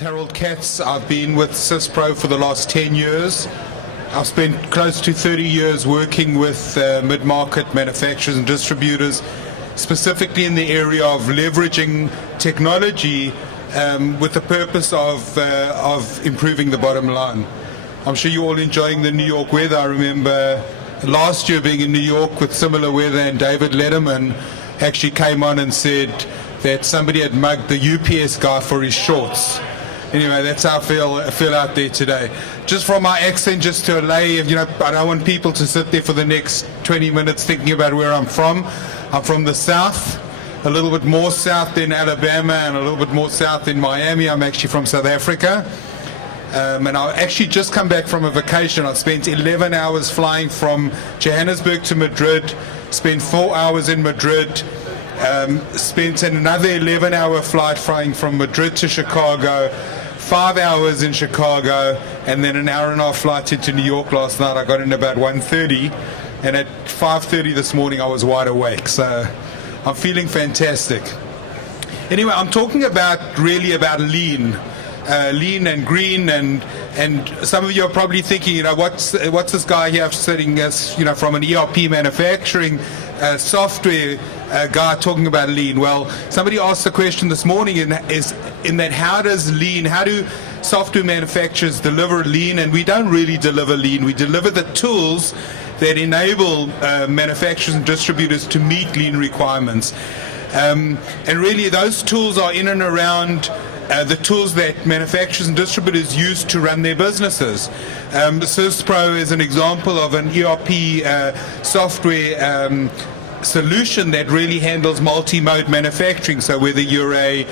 Katz. I've been with Syspro for the last 10 years. I've spent close to 30 years working with mid-market manufacturers and distributors, specifically in the area of leveraging technology with the purpose of improving the bottom line. I'm sure you're all enjoying the New York weather. I remember last year being in New York with similar weather, and David Letterman actually came on and said that somebody had mugged the UPS guy for his shorts. Anyway, that's how I feel out there today. Just from my accent, just to allay, I don't want people to sit there for the next 20 minutes thinking about where I'm from. I'm from the South, a little bit more south than Alabama and a little bit more south than Miami. I'm actually from South Africa. And I actually just come back from a vacation. I spent 11 hours flying from Johannesburg to Madrid, spent 4 hours in Madrid, spent another 11-hour flight flying from Madrid to Chicago, 5 hours in Chicago, and then an hour and a half flight into New York last night. I got in about 1:30, and at 5:30 this morning I was wide awake. So I'm feeling fantastic. Anyway, I'm talking about lean. Lean and green, and some of you are probably thinking, what's this guy here sitting as, from an ERP manufacturing software guy talking about lean? Well, somebody asked the question this morning, how do software manufacturers deliver lean? And we don't really deliver lean. We deliver the tools that enable manufacturers and distributors to meet lean requirements. And really those tools are in and around the tools that manufacturers and distributors use to run their businesses. Syspro is an example of an ERP software solution that really handles multi-mode manufacturing. So whether you're a,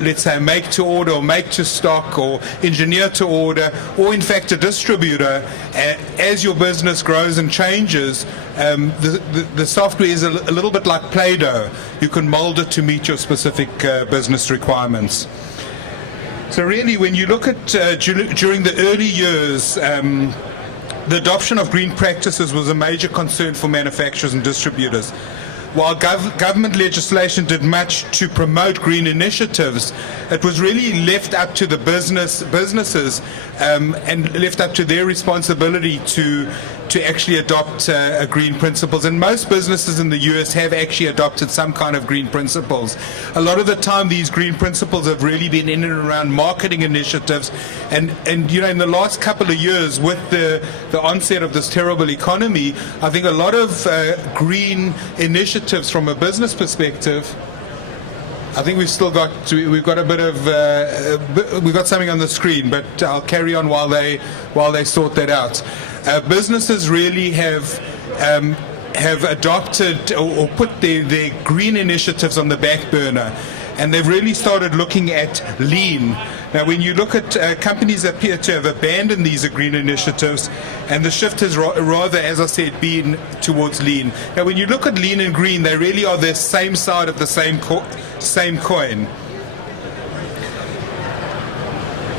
let's say, make-to-order or make-to-stock or engineer-to-order, or in fact a distributor, as your business grows and changes, the software is a little bit like Play-Doh. You can mold it to meet your specific business requirements. So really, when you look at during the early years, the adoption of green practices was a major concern for manufacturers and distributors. While government legislation did much to promote green initiatives, it was really left up to the businesses and left up to their responsibility to actually adopt green principles. And most businesses in the US have actually adopted some kind of green principles. A lot of the time these green principles have really been in and around marketing initiatives, and in the last couple of years with the onset of this terrible economy, I think a lot of green initiatives from a business perspective. I think we've got a bit of we've got something on the screen, but I'll carry on while they sort that out. Businesses really have adopted or put their green initiatives on the back burner, and they've really started looking at lean. Now, when you look at companies appear to have abandoned these green initiatives, and the shift has rather, as I said, been towards lean. Now, when you look at lean and green, they really are the same side of the same coin.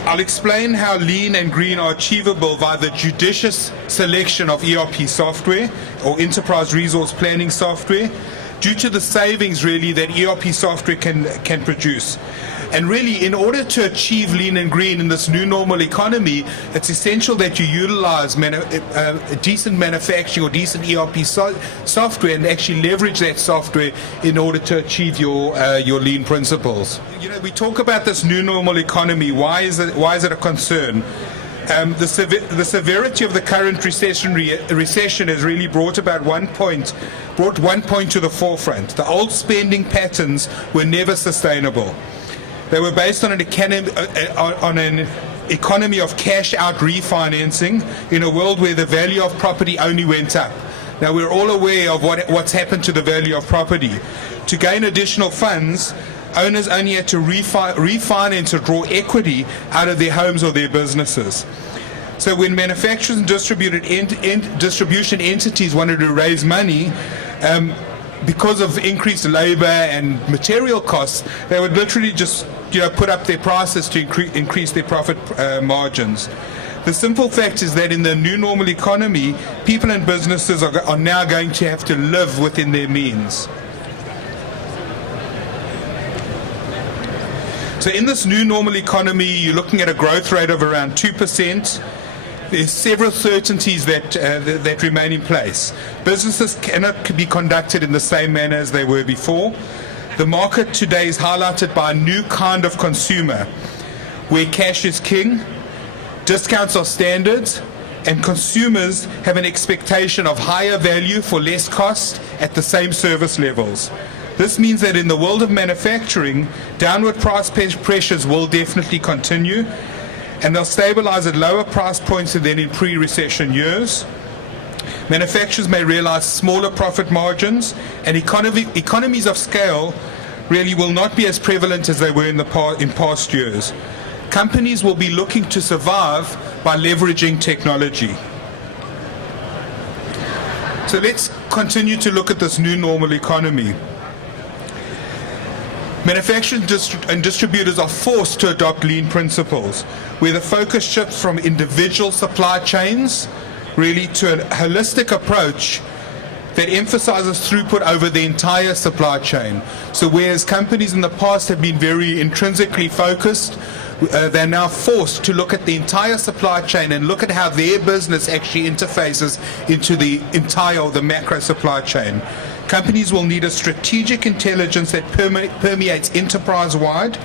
I'll explain how lean and green are achievable via the judicious selection of ERP software or enterprise resource planning software, due to the savings really that ERP software can produce. And really, in order to achieve lean and green in this new normal economy, it's essential that you utilize decent manufacturing or decent ERP software and actually leverage that software in order to achieve your lean principles. We talk about this new normal economy. Why is it a concern? The severity of the current recession has really brought one point to the forefront. The old spending patterns were never sustainable. They were based on an economy of cash-out refinancing in a world where the value of property only went up. Now, we're all aware of what's happened to the value of property. To gain additional funds, owners only had to refinance or draw equity out of their homes or their businesses. So when manufacturers and distribution entities wanted to raise money, because of increased labor and material costs, they would literally just put up their prices to increase their profit margins. The simple fact is that in the new normal economy, people and businesses are now going to have to live within their means. So So in this new normal economy, you're looking at a growth rate of around 2%. There's several certainties that remain in place. Businesses cannot be conducted in the same manner as they were before. The market today is highlighted by a new kind of consumer, where cash is king, discounts are standards, and consumers have an expectation of higher value for less cost at the same service levels. This means that in the world of manufacturing, downward price pressures will definitely continue, and they'll stabilize at lower price points than in pre-recession years. Manufacturers may realize smaller profit margins, and economies of scale really will not be as prevalent as they were in past years. Companies will be looking to survive by leveraging technology. So let's continue to look at this new normal economy. Manufacturers and distributors are forced to adopt lean principles, where the focus shifts from individual supply chains really to a holistic approach that emphasizes throughput over the entire supply chain. So whereas companies in the past have been very intrinsically focused, they're now forced to look at the entire supply chain and look at how their business actually interfaces into the entire or the macro supply chain. Companies will need a strategic intelligence that permeates enterprise-wide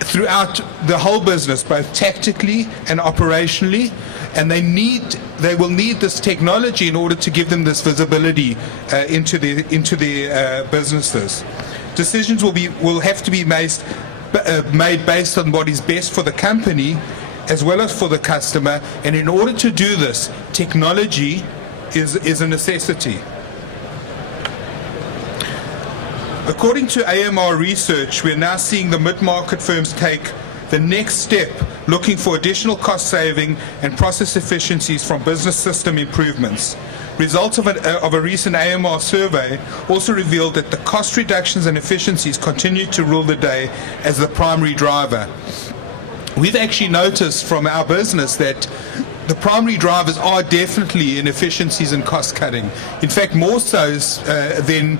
throughout the whole business, both tactically and operationally, and they will need this technology in order to give them this visibility into their businesses. Decisions will have to be made based on what is best for the company as well as for the customer, and in order to do this, technology is a necessity. According to AMR research, we're now seeing the mid-market firms take the next step, looking for additional cost saving and process efficiencies from business system improvements. Results of a recent AMR survey also revealed that the cost reductions and efficiencies continue to rule the day as the primary driver. We've actually noticed from our business that the primary drivers are definitely in efficiencies and cost cutting. In fact, more so than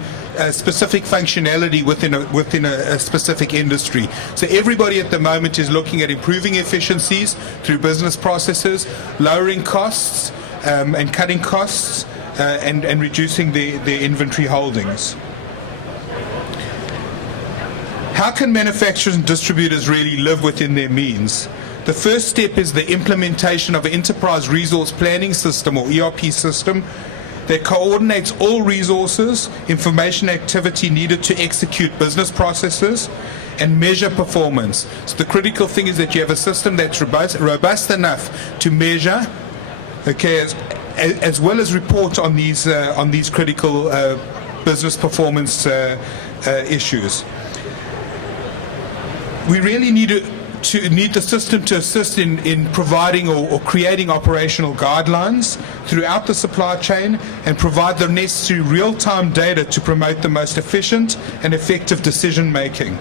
specific functionality within a specific industry. So everybody at the moment is looking at improving efficiencies through business processes, lowering costs and cutting costs, and reducing their inventory holdings. How can manufacturers and distributors really live within their means? The first step is the implementation of an enterprise resource planning system, or ERP system, that coordinates all resources, information, activity needed to execute business processes and measure performance. So the critical thing is that you have a system that's robust enough to measure, okay, as well as report on these critical business performance issues. We really need the system to assist in providing or creating operational guidelines throughout the supply chain and provide the necessary real-time data to promote the most efficient and effective decision making.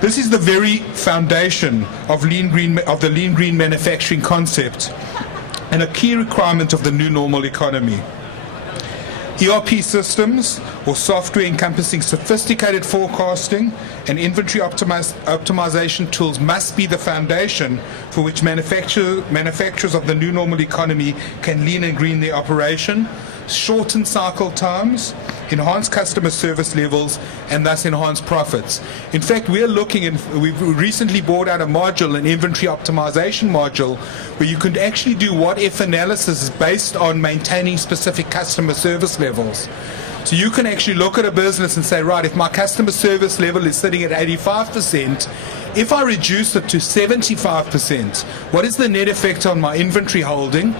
This is the very foundation of the lean green manufacturing concept and a key requirement of the new normal economy. ERP systems or software encompassing sophisticated forecasting and inventory optimization tools must be the foundation for which manufacturers of the new normal economy can lean and green their operation, shorten cycle times, enhance customer service levels, and thus enhance profits. In fact, we've recently brought out a module, an inventory optimization module, where you can actually do what-if analysis based on maintaining specific customer service levels. So you can actually look at a business and say, right, if my customer service level is sitting at 85%, if I reduce it to 75%, what is the net effect on my inventory holding?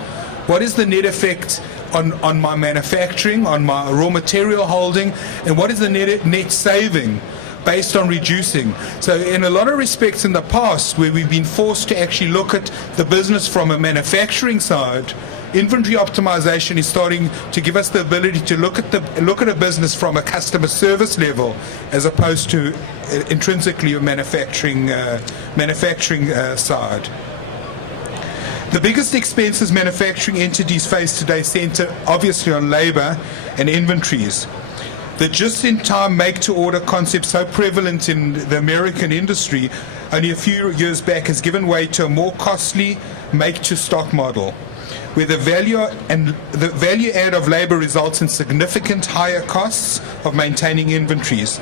What is the net effect on my manufacturing, on my raw material holding, and what is the net saving based on reducing? So in a lot of respects in the past, where we've been forced to actually look at the business from a manufacturing side, inventory optimization is starting to give us the ability to look at a business from a customer service level, as opposed to intrinsically a manufacturing side. The biggest expenses manufacturing entities face today center obviously on labor and inventories. The just-in-time make-to-order concept, so prevalent in the American industry, only a few years back has given way to a more costly make-to-stock model, where the value add of labor results in significant higher costs of maintaining inventories.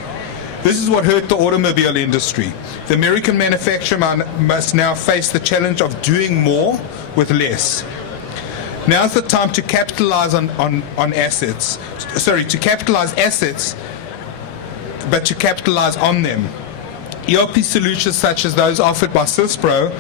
This is what hurt the automobile industry. The American manufacturer must now face the challenge of doing more with less. Now's the time to capitalize on assets. To capitalize assets, but to capitalize on them. ERP solutions such as those offered by Syspro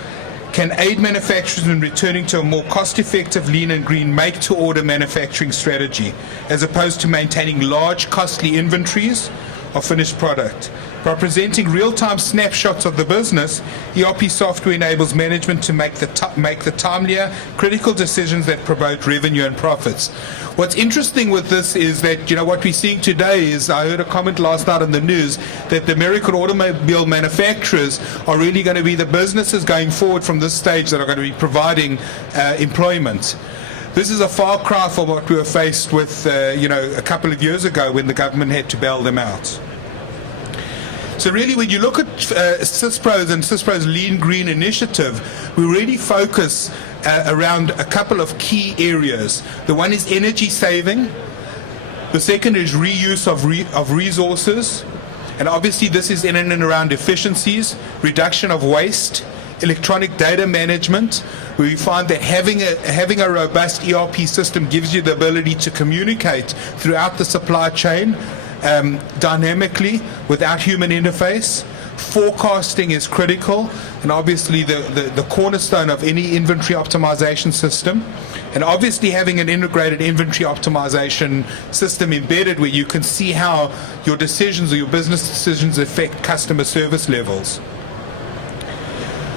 can aid manufacturers in returning to a more cost-effective, lean and green make-to-order manufacturing strategy, as opposed to maintaining large, costly inventories of finished product. By presenting real-time snapshots of the business, ERP software enables management to make the timelier, critical decisions that promote revenue and profits. What's interesting with this is that, what we're seeing today is, I heard a comment last night on the news, that the American automobile manufacturers are really going to be the businesses going forward from this stage that are going to be providing employment. This is a far cry from what we were faced with, a couple of years ago when the government had to bail them out. So really, when you look at Syspro's Lean Green initiative, we really focus around a couple of key areas. The one is energy saving. The second is reuse of resources. And obviously this is in and around efficiencies, reduction of waste, electronic data management, where we find that having a robust ERP system gives you the ability to communicate throughout the supply chain dynamically without human interface. Forecasting is critical, and obviously the cornerstone of any inventory optimization system. And obviously having an integrated inventory optimization system embedded where you can see how your decisions or your business decisions affect customer service levels.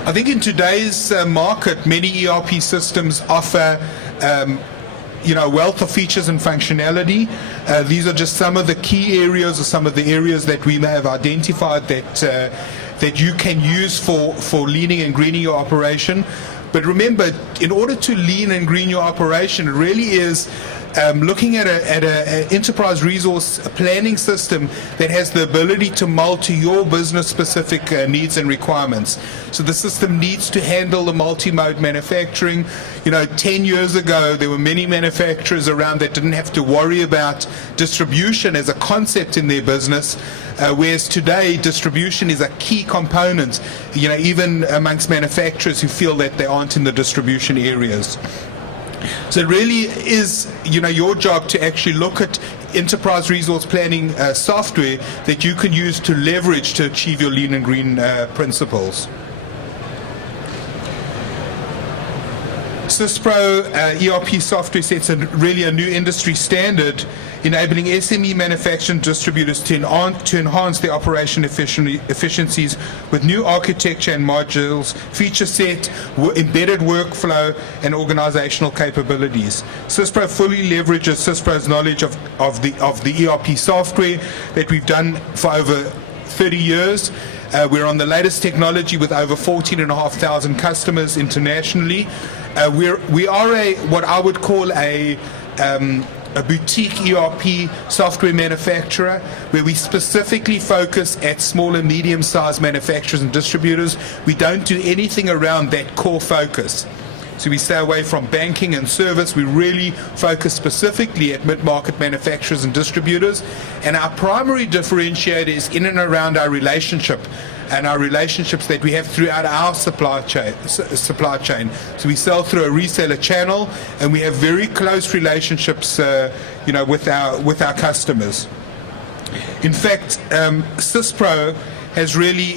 I think in today's market, many ERP systems offer wealth of features and functionality. These are just some of the key areas or some of the areas that we may have identified that you can use for leaning and greening your operation. But remember, in order to lean and green your operation, it really is looking at an enterprise resource planning system that has the ability to mold to your business-specific needs and requirements. So the system needs to handle the multi-mode manufacturing. 10 years ago, there were many manufacturers around that didn't have to worry about distribution as a concept in their business, whereas today, distribution is a key component, even amongst manufacturers who feel that they aren't in the distribution areas. So it really is, your job to actually look at enterprise resource planning software that you can use to leverage to achieve your lean and green principles. Syspro ERP software sets really a new industry standard, enabling SME manufacturing distributors to enhance their operation efficiencies with new architecture and modules, feature set, embedded workflow, and organizational capabilities. Syspro fully leverages Syspro's knowledge of the ERP software that we've done for over 30 years. We're on the latest technology with over 14,500 customers internationally. We are what I would call a boutique ERP software manufacturer, where we specifically focus at small and medium-sized manufacturers and distributors. We don't do anything around that core focus. So we stay away from banking and service. We really focus specifically at mid-market manufacturers and distributors. And our primary differentiator is in and around our relationship and our relationships that we have throughout our supply chain. So we sell through a reseller channel, and we have very close relationships, with our customers. In fact, Syspro has really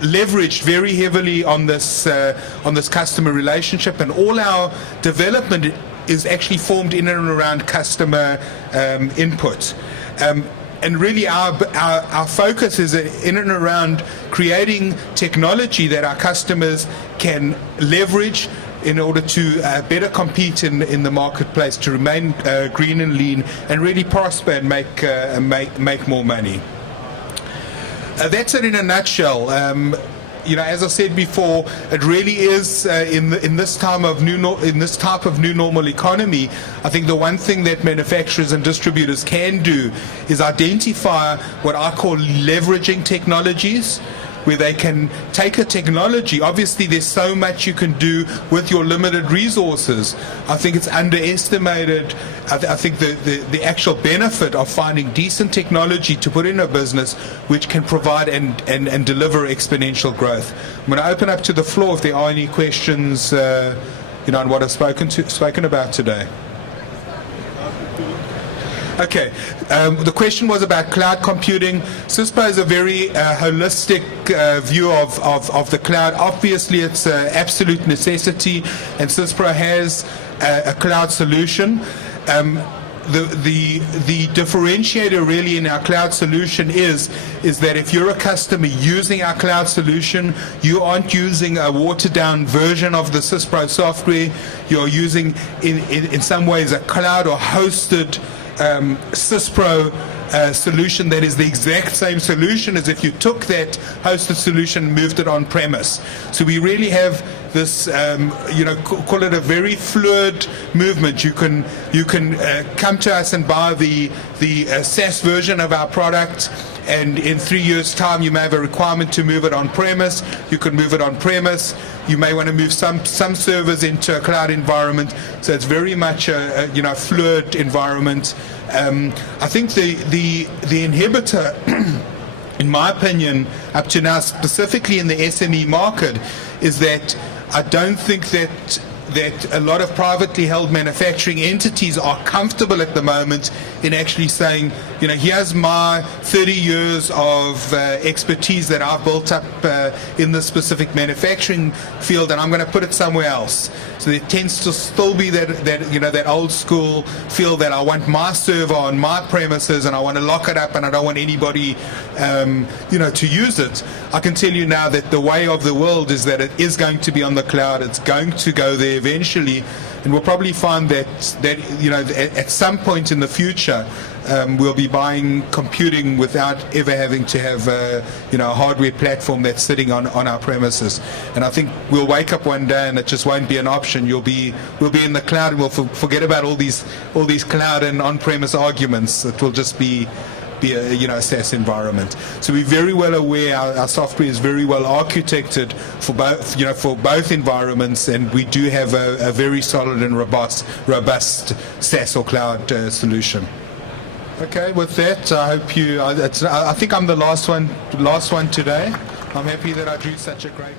leveraged very heavily on this customer relationship, and all our development is actually formed in and around customer input. And really our focus is in and around creating technology that our customers can leverage in order to better compete in the marketplace, to remain green and lean, and really prosper and make more money. That's it in a nutshell. as I said before, it really is in this time of in this type of new normal economy. I think the one thing that manufacturers and distributors can do is identify what I call leveraging technologies, where they can take a technology. Obviously, there's so much you can do with your limited resources. I think it's underestimated. I think the actual benefit of finding decent technology to put in a business which can provide and deliver exponential growth. I'm going to open up to the floor if there are any questions on what I've spoken about today. Okay, the question was about cloud computing. Syspro is a very holistic view of the cloud. Obviously, it's an absolute necessity, and Syspro has a cloud solution. The differentiator really in our cloud solution is that if you're a customer using our cloud solution, you aren't using a watered down version of the Syspro software. You're using in some ways a cloud or hosted Syspro solution that is the exact same solution as if you took that hosted solution and moved it on premise. So we really have this, call it a very fluid movement. You can come to us and buy the SaaS version of our product, and in 3 years' time you may have a requirement to move it on premise. You can move it on premise. You may want to move some servers into a cloud environment. So it's very much a fluid environment. I think the inhibitor, in my opinion, up to now, specifically in the SME market, is that I don't think that a lot of privately held manufacturing entities are comfortable at the moment in actually saying, here's my 30 years of expertise that I've built up in this specific manufacturing field, and I'm going to put it somewhere else. So there tends to still be that old school feel that I want my server on my premises and I want to lock it up and I don't want anybody to use it. I can tell you now that the way of the world is that it is going to be on the cloud. It's going to go there eventually, and we'll probably find that at some point in the future we'll be buying computing without ever having to have a hardware platform that's sitting on our premises. And I think we'll wake up one day and it just won't be an option. We'll be in the cloud, and we'll forget about all these cloud and on-premise arguments. It will just be a SaaS environment. So we're very well aware our software is very well architected for both environments, and we do have a very solid and robust SaaS or cloud solution. Okay, with that, I hope I think I'm the last one today. I'm happy that I drew such a great